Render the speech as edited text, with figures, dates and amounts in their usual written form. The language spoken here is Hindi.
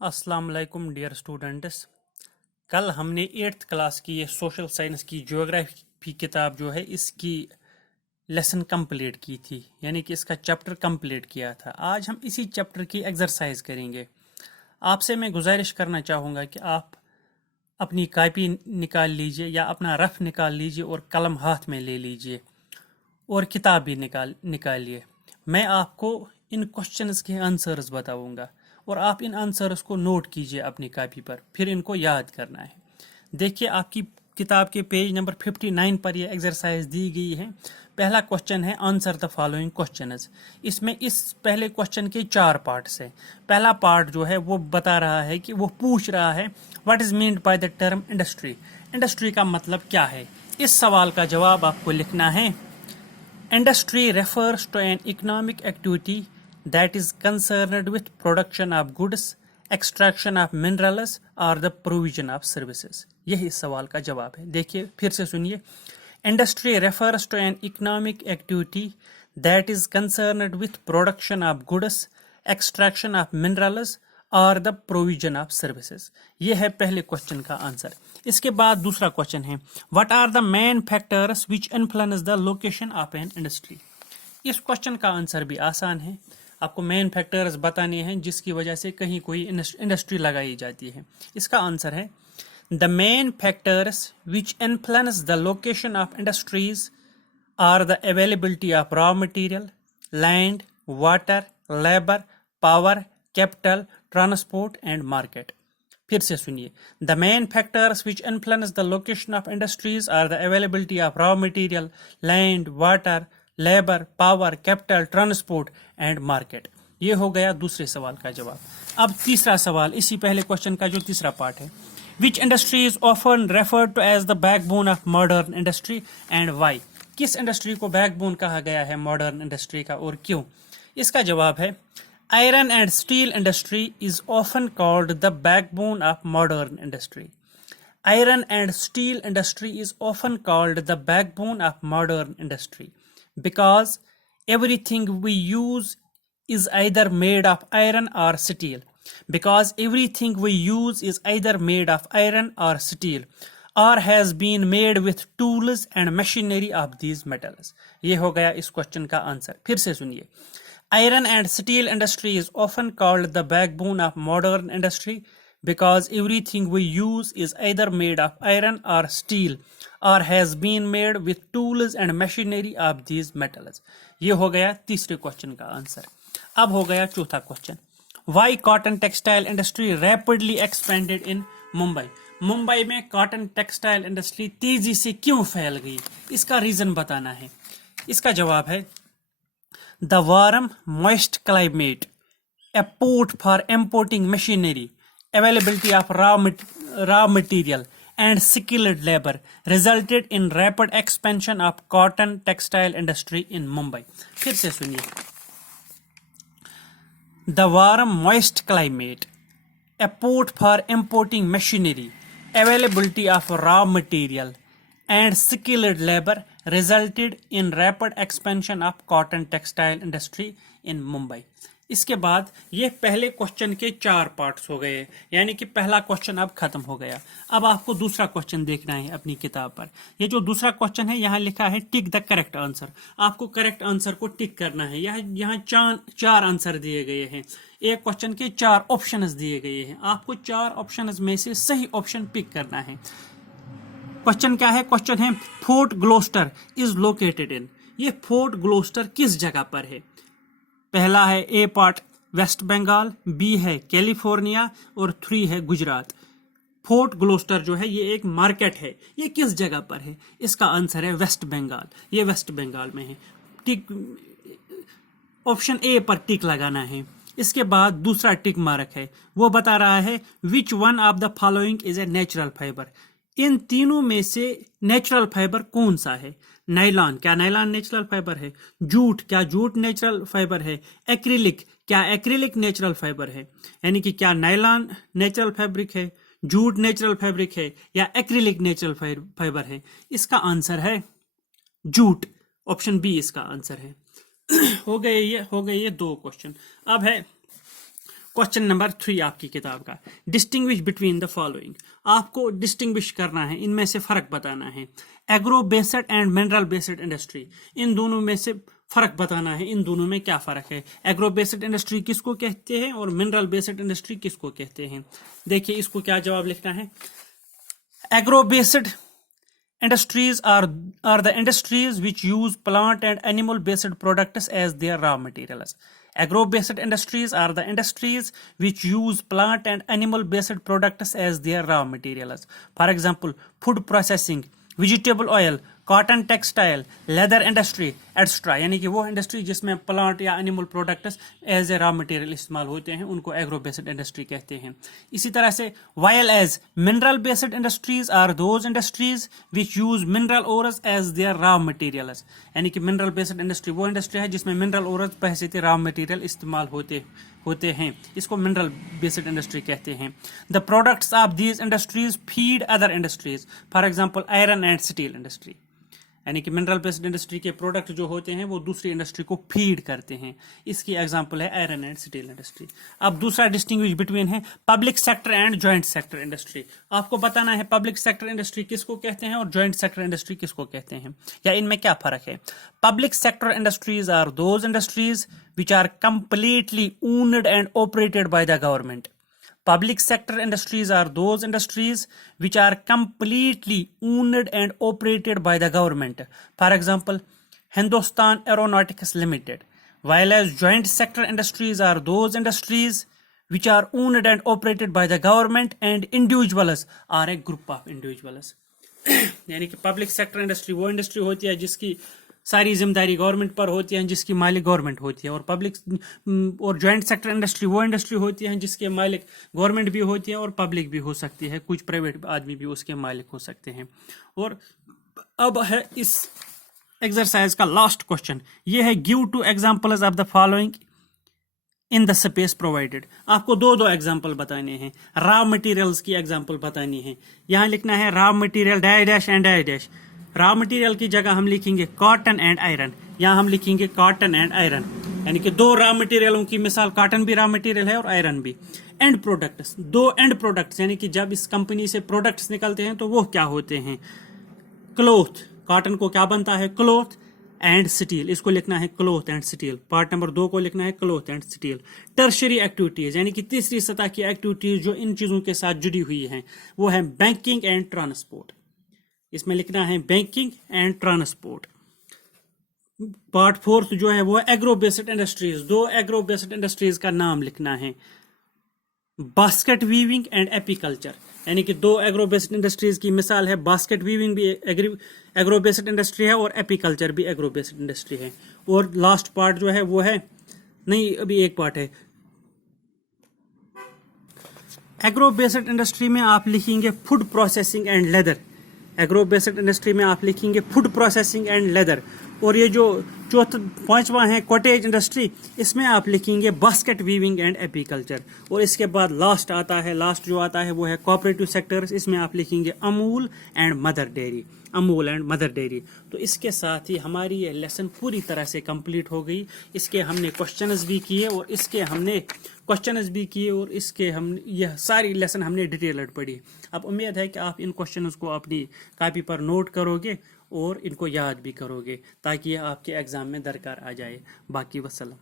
अस्सलाम वालेकुम डियर स्टूडेंट्स। कल हमने 8th क्लास की ये सोशल साइंस की ज्योग्राफी किताब जो है इसकी लेसन कंप्लीट की थी, यानी कि इसका चैप्टर कंप्लीट किया था। आज हम इसी चैप्टर की एक्सरसाइज करेंगे। आपसे मैं गुजारिश करना चाहूँगा कि आप अपनी कॉपी निकाल लीजिए या अपना रफ निकाल लीजिए और कलम हाथ में ले लीजिए और किताब भी निकालिए। मैं आपको इन क्वेश्चंस के आंसर्स बताऊंगा और आप इन आंसर्स को नोट कीजिए अपनी कॉपी पर, फिर इनको याद करना है। देखिए आपकी किताब के पेज नंबर 59 पर यह एक्सरसाइज दी गई है। पहला क्वेश्चन है आंसर द फॉलोइंग क्वेश्चंस। इसमें इस पहले क्वेश्चन के 4 पार्ट्स हैं। पहला पार्ट जो है वो बता रहा है कि वो पूछ रहा है what is meant by the term industry. Industry का मतलब क्या है। इस सवाल का जवाब आपको लिखना है। Industry refers to an economic activity that is concerned with production of goods, extraction of minerals or the provision of services। यही इस सवाल का जवाब है। देखिए फिर से सुनिए। Industry refers to an economic activity that is concerned with production of goods, extraction of minerals और द प्रोविजन ऑफ सर्विसेज। ये है पहले क्वेश्चन का आंसर। इसके बाद दूसरा क्वेश्चन है what are the main factors which influence the location of an industry. इस क्वेश्चन का आंसर भी आसान है। आपको मेन फैक्टर्स बताने हैं जिसकी वजह से कहीं कोई इंडस्ट्री लगाई जाती है। इसका आंसर है the main factors which influence the location of industries are the availability of raw material, land, water, labour, power, capital, transport and market. फिर से सुनिए। The main factors which influence the location of industries are the availability of raw material, land, water, labour, power, capital, transport and market. ये हो गया दूसरे सवाल का जवाब। अब तीसरा सवाल इसी पहले क्वेश्चन का जो तीसरा पार्ट है which industry is often referred to as the backbone of modern industry and why. किस इंडस्ट्री को बैकबोन कहा गया है मॉडर्न इंडस्ट्री का और क्यों। इसका जवाब है Iron and steel industry is often called the backbone of modern industry. Iron and steel industry is often called the backbone of modern industry because everything we use is either made of iron or steel. Because everything we use is either made of iron or steel or has been made with tools and machinery of these metals. ये हो गया इस क्वेश्चन का आंसर। फिर से सुनिए। Iron and steel industry is often called the backbone of modern industry because everything we use is either made of iron or steel or has been made with tools and machinery of these metals। ये हो गया तीसरे क्वेश्चन का आंसर। अब हो गया चौथा question Why cotton textile industry rapidly expanded in Mumbai। Mumbai में कॉटन टेक्सटाइल इंडस्ट्री तेजी से क्यों फैल गई, इसका रीजन बताना है। इसका जवाब है The warm, moist climate, a port for importing machinery, availability of raw material, and skilled labor resulted in rapid expansion of cotton textile industry in Mumbai। फिर से सुनिए। The warm, moist climate, a port for importing machinery, availability of raw material, and skilled labor resulted in rapid expansion of cotton textile industry in Mumbai। इसके बाद ये पहले क्वेश्चन के 4 पार्ट्स हो गए, यानी कि पहला क्वेश्चन अब खत्म हो गया। अब आपको दूसरा क्वेश्चन देखना है अपनी किताब पर। ये जो दूसरा क्वेश्चन है यहाँ लिखा है टिक द करेक्ट आंसर। आपको करेक्ट आंसर को टिक करना है। यहाँ चार आंसर दिए गए हैं। एक क्वेश्चन के 4 ऑप्शंस दिए गए हैं। आपको 4 ऑप्शंस में से सही ऑप्शन पिक करना है। क्वेश्चन क्या है। क्वेश्चन है Fort Gloster is located in. ये फोर्ट ग्लोस्टर किस जगह पर है। पहला है A part West Bengal, B है कैलिफोर्निया और 3 है गुजरात। फोर्ट ग्लोस्टर जो है ये एक मार्केट है। ये किस जगह पर है। इसका आंसर है वेस्ट बंगाल। ये वेस्ट बंगाल में है। टिक ऑप्शन ए पर टिक लगाना है। इसके बाद दूसरा टिक मार्क है, वो बता रहा है which one of the following is a natural fibre. इन तीनों में से नेचुरल फाइबर कौन सा है। नायलॉन, क्या नायलॉन नेचुरल फाइबर है। जूट, क्या जूट नेचुरल फाइबर है। एक्रिलिक, क्या एक्रिलिक नेचुरल फाइबर है। यानी कि क्या नायलॉन नेचुरल फैब्रिक है, जूट नेचुरल फैब्रिक है या एक्रिलिक नेचुरल फाइबर है। इसका आंसर है जूट। ऑप्शन बी इसका आंसर है। हो गए ये 2 क्वेश्चन। अब है क्वेश्चन नंबर 3 आपकी किताब का, डिस्टिंग्विश बिटवीन द फॉलोइंग। आपको डिस्टिंग्विश करना है, इनमें से फर्क बताना है। Agro based and mineral based industry, इन दोनों में से फर्क बताना है, इन दोनों में क्या फर्क है। एग्रो बेस्ड इंडस्ट्री किसको कहते हैं और मिनरल बेस्ड इंडस्ट्री किसको कहते हैं। देखिए इसको क्या जवाब लिखना है। Agro based industries are the industries which use plant and animal based products as their raw materials. Agro based industries are the industries which use plant and animal based products as their raw materials. For example, food processing, vegetable oil, cotton textile, leather industry extra, यानी कि वो इंडस्ट्री जिसमें प्लांट या animal products as a raw material इस्तेमाल होते हैं, उनको एग्रो बेस्ड इंडस्ट्री कहते हैं। इसी तरह से while as mineral based industries are those industries which use mineral ores as their raw materials, यानी कि मिनरल बेस्ड इंडस्ट्री वो इंडस्ट्री है जिसमें मिनरल ओरस बहैसियत रॉ मटेरियल इस्तेमाल होते हैं, इसको मिनरल बेस्ड इंडस्ट्री कहते हैं। The products of these industries feed other industries, for example iron and steel industry, यानी कि मिनरल बेस्ड इंडस्ट्री के प्रोडक्ट जो होते हैं वो दूसरी इंडस्ट्री को फीड करते हैं। इसकी एग्जांपल है आयरन एंड स्टील इंडस्ट्री। अब दूसरा डिस्टिंग्विश बिटवीन है public sector and joint sector industry. आपको बताना है पब्लिक सेक्टर इंडस्ट्री किसको कहते हैं और जॉइंट सेक्टर इंडस्ट्री किसको कहते हैं, या इनमें क्या फर्क है। Public sector industries are those industries which are completely owned and operated by the government. Public sector industries are those industries which are completely owned and operated by the government. For example, Hindustan Aeronautics Limited. While as joint sector industries are those industries which are owned and operated by the government and individuals are a group of individuals. यानी कि पब्लिक सेक्टर इंडस्ट्री वो इंडस्ट्री होती है जिसकी सारी जिम्मेदारी गवर्नमेंट पर होती है, जिसकी मालिक गवर्नमेंट होती है, और पब्लिक और जॉइंट सेक्टर इंडस्ट्री वो इंडस्ट्री होती है जिसके मालिक गवर्नमेंट भी होती है और पब्लिक भी हो सकती है, कुछ प्राइवेट आदमी भी उसके मालिक हो सकते हैं। और अब है इस एक्सरसाइज का लास्ट क्वेश्चन, ये है give to examples of the following in the space provided. आपको दो एग्जांपल बताने हैं, रॉ मटेरियल्स की एग्जांपल बतानी है। यहाँ लिखना है raw material die dash and die dash. Raw material की जगह हम लिखेंगे कॉटन एंड आयरन, यहाँ हम लिखेंगे कॉटन एंड आयरन, यानी कि दो रॉ मटेरियलों की मिसाल, कॉटन भी रॉ मटेरियल है और आयरन भी। एंड प्रोडक्ट्स, दो एंड प्रोडक्ट्स, यानी कि जब इस कंपनी से प्रोडक्ट्स निकलते हैं तो वो क्या होते हैं। क्लोथ, कॉटन को क्या बनता है, क्लोथ एंड स्टील, इसको लिखना है cloth and steel. Part number 2 को लिखना है cloth and steel. Tertiary activities, यानी कि तीसरी सतह की एक्टिविटीज जो इन चीजों के साथ जुड़ी हुई हैं, वो है बैंकिंग एंड ट्रांसपोर्ट, इसमें लिखना है बैंकिंग एंड ट्रांसपोर्ट। पार्ट 4 जो है वो एग्रो बेस्ड इंडस्ट्रीज, दो एग्रो बेस्ड इंडस्ट्रीज का नाम लिखना है, बास्केट वीविंग एंड एपीकल्चर, यानी कि दो एग्रो बेस्ड इंडस्ट्रीज की मिसाल है, बास्केट वीविंग भी एग्रो बेस्ड इंडस्ट्री है और एपीकल्चर भी एग्रो बेस्ड इंडस्ट्री है। और लास्ट पार्ट जो है वो है, नहीं अभी एक पार्ट है, एग्रो बेस्ड इंडस्ट्री में आप लिखेंगे food processing and leather, agro based industry में आप लिखेंगे फूड प्रोसेसिंग एंड लेदर। और ये जो पांचवा है कॉटेज इंडस्ट्री, इसमें आप लिखेंगे बास्केट वीविंग एंड एपीकल्चर। और इसके बाद लास्ट आता है, लास्ट जो आता है वो है कोऑपरेटिव सेक्टर्स, इसमें आप लिखेंगे Amul and mother dairy, Amul and mother dairy. तो इसके साथ ही हमारी ये लेसन पूरी तरह से कंप्लीट हो गई। इसके हमने क्वेश्चंस भी किए और इसके हम यह सारी लेसन हमने डिटेल्ड पढ़ी। अब उम्मीद है कि आप इन क्वेश्चंस को अपनी कॉपी पर नोट करोगे और इनको याद भी करोगे ताकि आपके एग्जाम में दरकार आ जाए। बाकी वसल्लम।